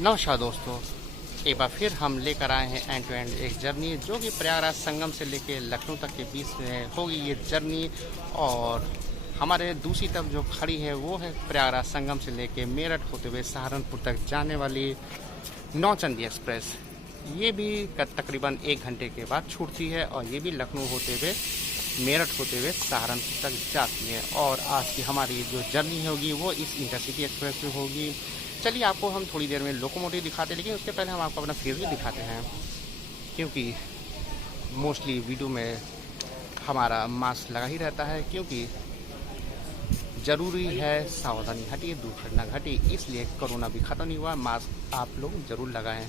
नमस्कार दोस्तों, एक बार फिर हम लेकर आए हैं एंड टू एंड एक जर्नी जो कि प्रयागराज संगम से लेके लखनऊ तक के बीच में होगी ये जर्नी। और हमारे दूसरी तरफ जो खड़ी है वो है प्रयागराज संगम से लेके मेरठ होते हुए सहारनपुर तक जाने वाली नौचंदी एक्सप्रेस। ये भी तकरीबन 1 घंटे के बाद छूटती है और ये भी लखनऊ होते हुए मेरठ होते हुए सहारनपुर तक जाती है। और आज की हमारी जो जर्नी होगी वो इस इंटरसिटी एक्सप्रेस में होगी। चलिए आपको हम थोड़ी देर में लोकोमोटिव दिखाते हैं, लेकिन उसके पहले हम आपको अपना फेस भी दिखाते हैं, क्योंकि मोस्टली वीडियो में हमारा मास्क लगा ही रहता है, क्योंकि ज़रूरी है सावधानी हटिए, दुर्घटना घटी, इसलिए कोरोना भी ख़त्म नहीं हुआ। मास्क आप लोग ज़रूर लगाएं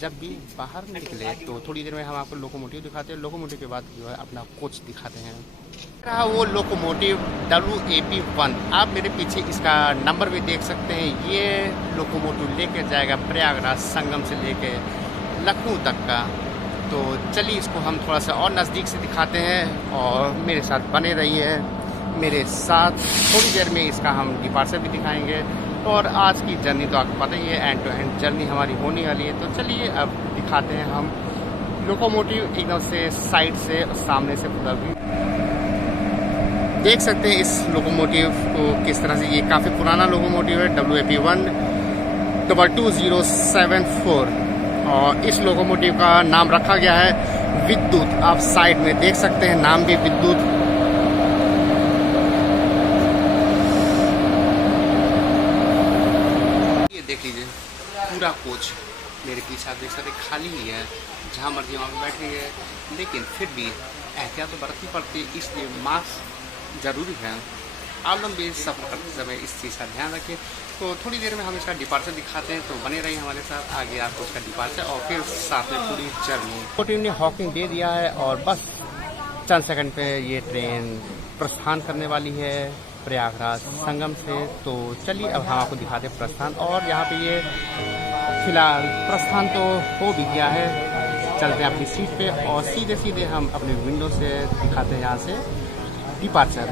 जब भी बाहर निकले। तो थोड़ी देर में हम आपको लोकोमोटिव दिखाते हैं, लोकोमोटिव के बाद जो है अपना कोच दिखाते हैं। रहा वो लोकोमोटिव WAP1, आप मेरे पीछे इसका नंबर भी देख सकते हैं। ये लोकोमोटिव लेके जाएगा प्रयागराज संगम से लेके लखनऊ तक का। तो चलिए इसको हम थोड़ा सा और नज़दीक से दिखाते हैं और मेरे साथ बने रहिए। मेरे साथ थोड़ी देर में इसका हम डिपार्चर भी दिखाएंगे। और आज की जर्नी तो आपको पता ही है, एंड टू एंड जर्नी हमारी होने वाली है। तो चलिए अब दिखाते हैं हम लोकोमोटिव एकदम से साइड से और सामने से पूरा भी देख सकते हैं। इस लोकोमोटिव को किस तरह से, ये काफ़ी पुराना लोकोमोटिव है, WAP1 22074। और इस लोकोमोटिव का नाम रखा गया है विद्युत। आप साइड में देख सकते हैं, नाम भी विद्युत। ये देख लीजिए पूरा कोच मेरे पीछे आप देख सकते खाली ही है, जहाँ मर्जी वहाँ पे बैठेंगे। लेकिन फिर भी एहतियात तो बरतनी पड़ती है, इसलिए मास्क ज़रूरी है। आप लोग भी सफ़र करते समय इस चीज़ का ध्यान रखें। तो थोड़ी देर में हम इसका डिपार्चर दिखाते हैं, तो बने रहिए हमारे साथ। आगे आपको इसका डिपार्चर और फिर साथ में पूरी जर्नी। लोकोमोटिव ने हॉकिंग दे दिया है और बस चंद सेकंड पे ये ट्रेन प्रस्थान करने वाली है प्रयागराज संगम से। तो चलिए अब हम आपको दिखाते हैं प्रस्थान। और यहाँ पे ये फिलहाल प्रस्थान तो हो भी गया है। चलते हैं अपनी सीट पे और सीधे सीधे हम अपने विंडो से दिखाते हैं यहाँ से डिपार्चर।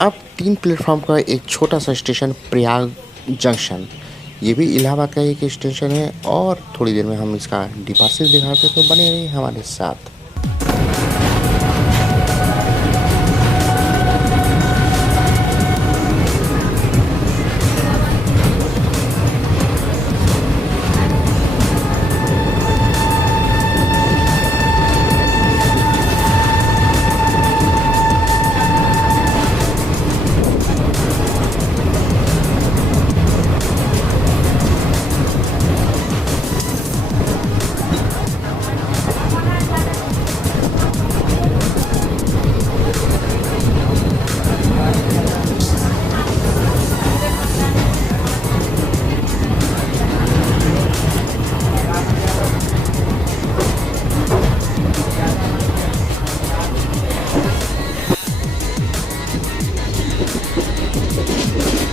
अब 3 प्लेटफ़ॉर्म का एक छोटा सा स्टेशन प्रयाग जंक्शन, ये भी इलाहाबाद का एक स्टेशन है और थोड़ी देर में हम इसका डिपार्चर दिखाते हैं, तो बने रहिए हमारे साथ।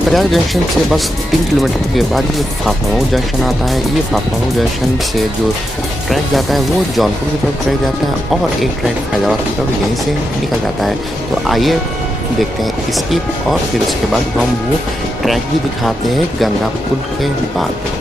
प्रयाग जंक्शन से बस 3 किलोमीटर के बाद ये फाफामऊ जंक्शन आता है। ये फाफामऊ जंक्शन से जो ट्रैक जाता है वो जौनपुर की तरफ ट्रैक जाता है और एक ट्रैक फैजाबाद की तरफ यहीं से निकल जाता है। तो आइए देखते हैं इसकी, और फिर उसके बाद हम वो ट्रैक भी दिखाते हैं गंगा पुल के बाद।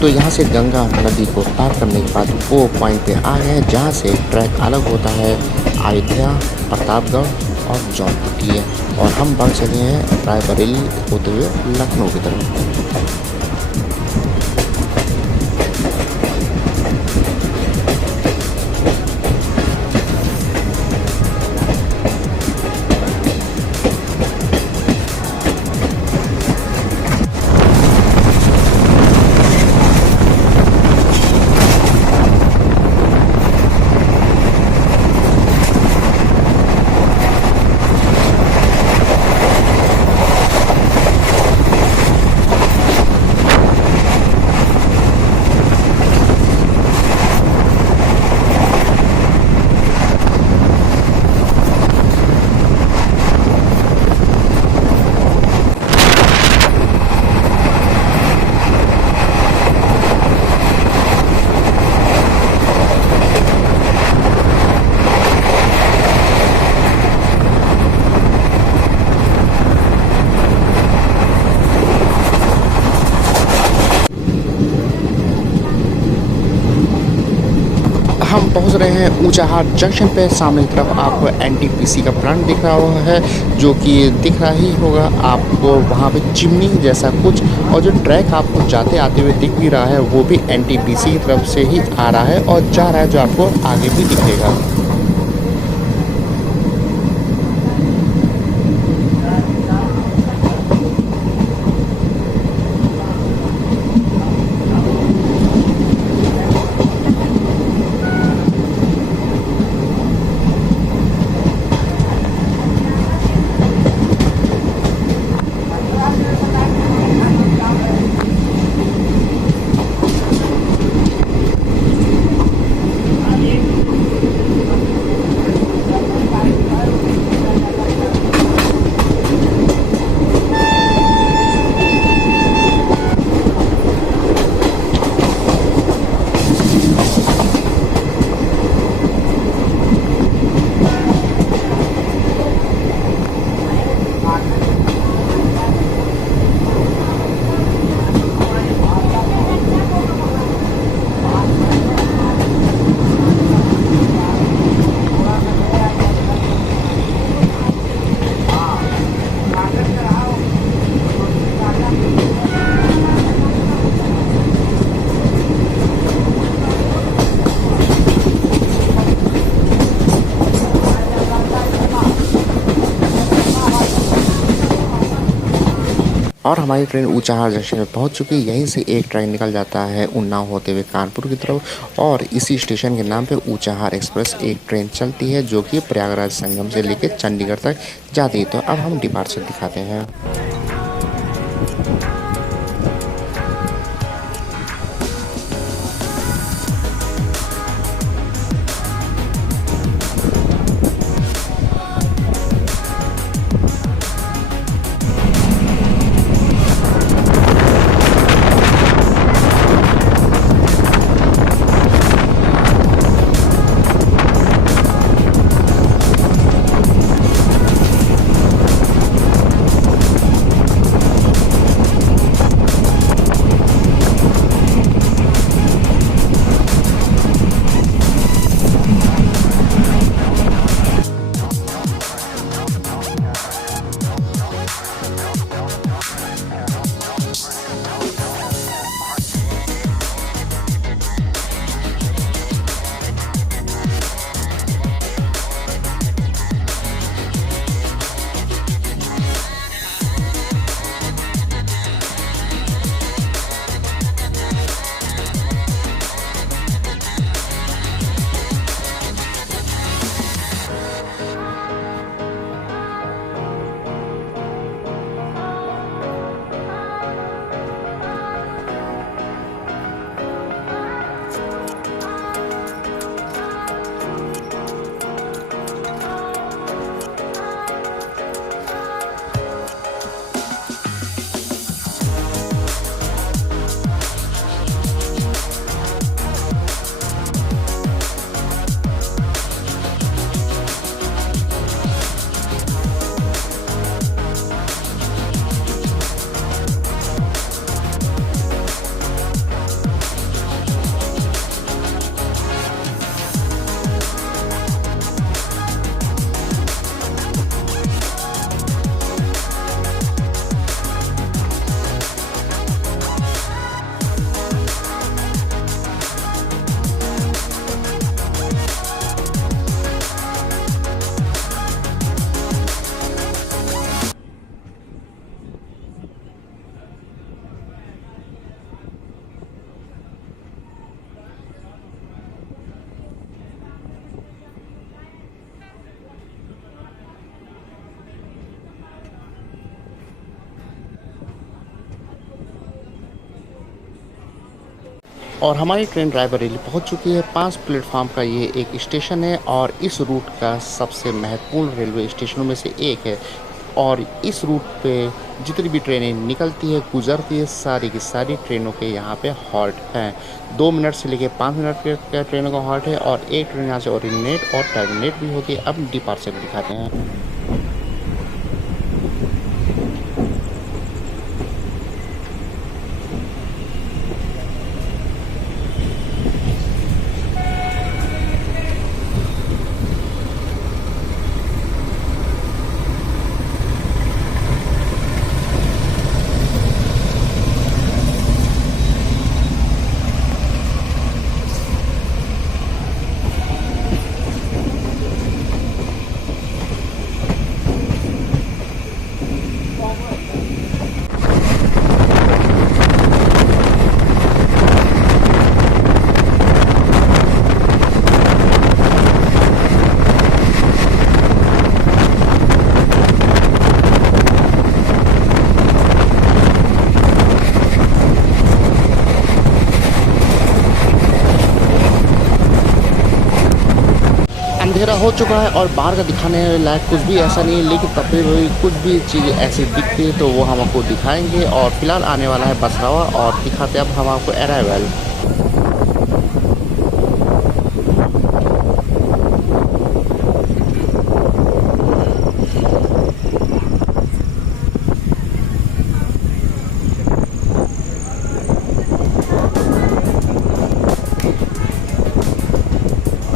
तो यहाँ से गंगा नदी को पार करने के बाद वो पॉइंट पे आ गए जहाँ से ट्रैक अलग होता है अयोध्या, प्रतापगढ़ और जौनपुर की है, और हम बढ़ चले हैं रायबरेली होते हुए लखनऊ की तरफ। हम पहुंच रहे हैं ऊंचाहार जंक्शन पे। सामने की तरफ आपको एनटीपीसी का प्लांट दिख रहा हुआ है, जो कि दिख रहा ही होगा आपको वहां पे चिमनी जैसा कुछ, और जो ट्रैक आपको जाते आते हुए दिख भी रहा है वो भी एनटीपीसी की तरफ से ही आ रहा है और जा रहा है, जो आपको आगे भी दिखेगा। और हमारी ट्रेन ऊंचाहार जंक्शन में पहुंच चुकी है। यहीं से एक ट्रेन निकल जाता है उन्नाव होते हुए कानपुर की तरफ और इसी स्टेशन के नाम पे ऊंचाहार एक्सप्रेस एक ट्रेन चलती है जो कि प्रयागराज संगम से लेकर चंडीगढ़ तक जाती है। तो अब हम डिपार्चर दिखाते हैं। और हमारी ट्रेन रायबरेली पहुंच चुकी है। 5 प्लेटफॉर्म का ये एक स्टेशन है और इस रूट का सबसे महत्वपूर्ण रेलवे स्टेशनों में से एक है। और इस रूट पे जितनी भी ट्रेनें निकलती है गुजरती है सारी की सारी ट्रेनों के यहाँ पे हॉल्ट हैं। 2 मिनट से लेकर 5 मिनट के ट्रेनों का हॉल्ट है और एक ट्रेन यहाँ से ओरिजिनेट और टर्मिनेट भी होती है। अब डिपार्चर दिखाते हैं। अंधेरा हो चुका है और बाहर का दिखाने लायक कुछ भी ऐसा नहीं है, लेकिन तब भी कुछ भी चीज़ें ऐसी दिखती है तो वो हम आपको दिखाएंगे। और फिलहाल आने वाला है बसरावा और दिखाते अब हम आपको अराइवल।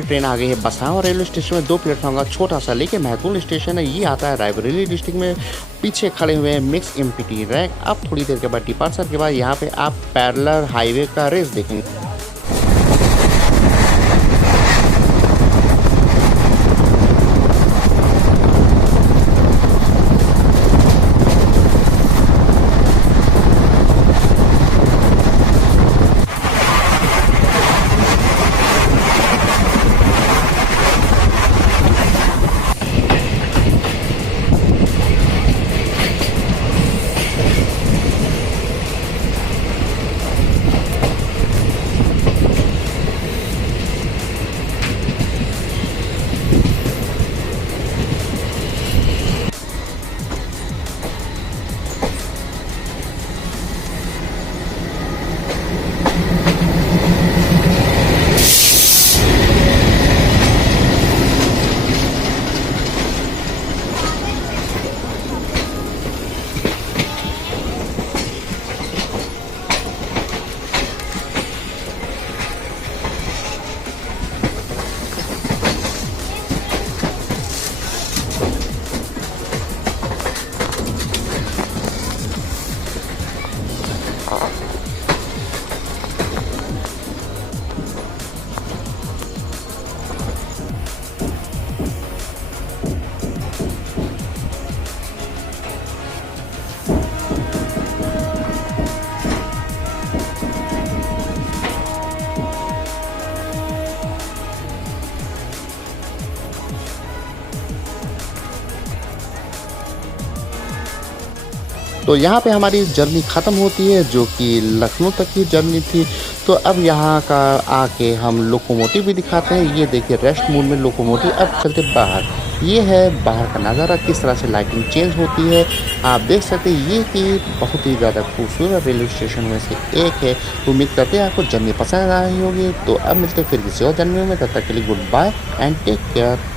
ट्रेन आ गई है बसरावा रेलवे स्टेशन में। 2 प्लेटफॉर्म का छोटा सा लेकिन महत्वपूर्ण स्टेशन है। ये आता है रायबरेली डिस्ट्रिक्ट में। पीछे खड़े हुए हैं मिक्स एमपीटी रैक। अब थोड़ी देर के बाद डिपार्चर के बाद यहाँ पे आप पैरेलल हाईवे का रेस देखेंगे। तो यहाँ पे हमारी जर्नी ख़त्म होती है, जो कि लखनऊ तक की जर्नी थी। तो अब यहाँ का आके हम लोकोमोटिव भी दिखाते हैं। ये देखिए रेस्ट मोड में लोकोमोटिव। अब चलते बाहर। ये है बाहर का नज़ारा, किस तरह से लाइटिंग चेंज होती है आप देख सकते हैं। ये कि बहुत ही ज़्यादा खूबसूरत रेलवे स्टेशन में से एक है। तो उम्मीद करते हैं आपको जर्नी पसंद आई होगी। तो अब मिलते हैं फिर किसी और जर्नी में, तब तक के लिए goodbye and take care.